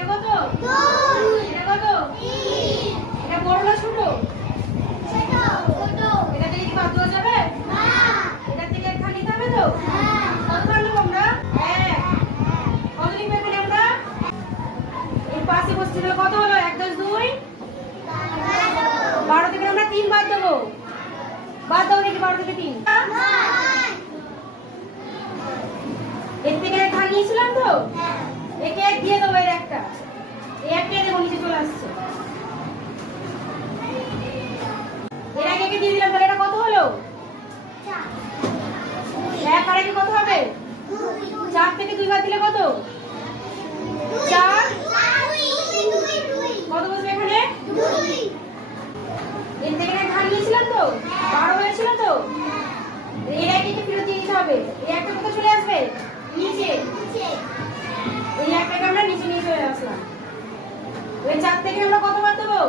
এটা কত? এটা কত? এটা বড় না ছোট? এটা থেকে কি বাদ যাবে? এটা থেকে একটা নিতে তো? কত বার আমরা? কত লিখব এখানে আমরা? এই পাশে বসছি কত হলো? এক দশ দুই? বারো থেকে আমরা তিন বাদ দেবো। বাদ দেখি বারো থেকে তিন। এর থেকে তো? একে দিয়ে একটা এই এর আগে কত হলো? হবে? চার থেকে দুই বাদ দিলে কত? চার? কত বসবে এখানে? এর থেকে এক ভাঙিয়েছিলাম তো? বারো হয়েছিল তো? এর আগে ফেরত দিয়ে দিতে হবে। ওই চার থেকে আমরা কত বাদ দেবো?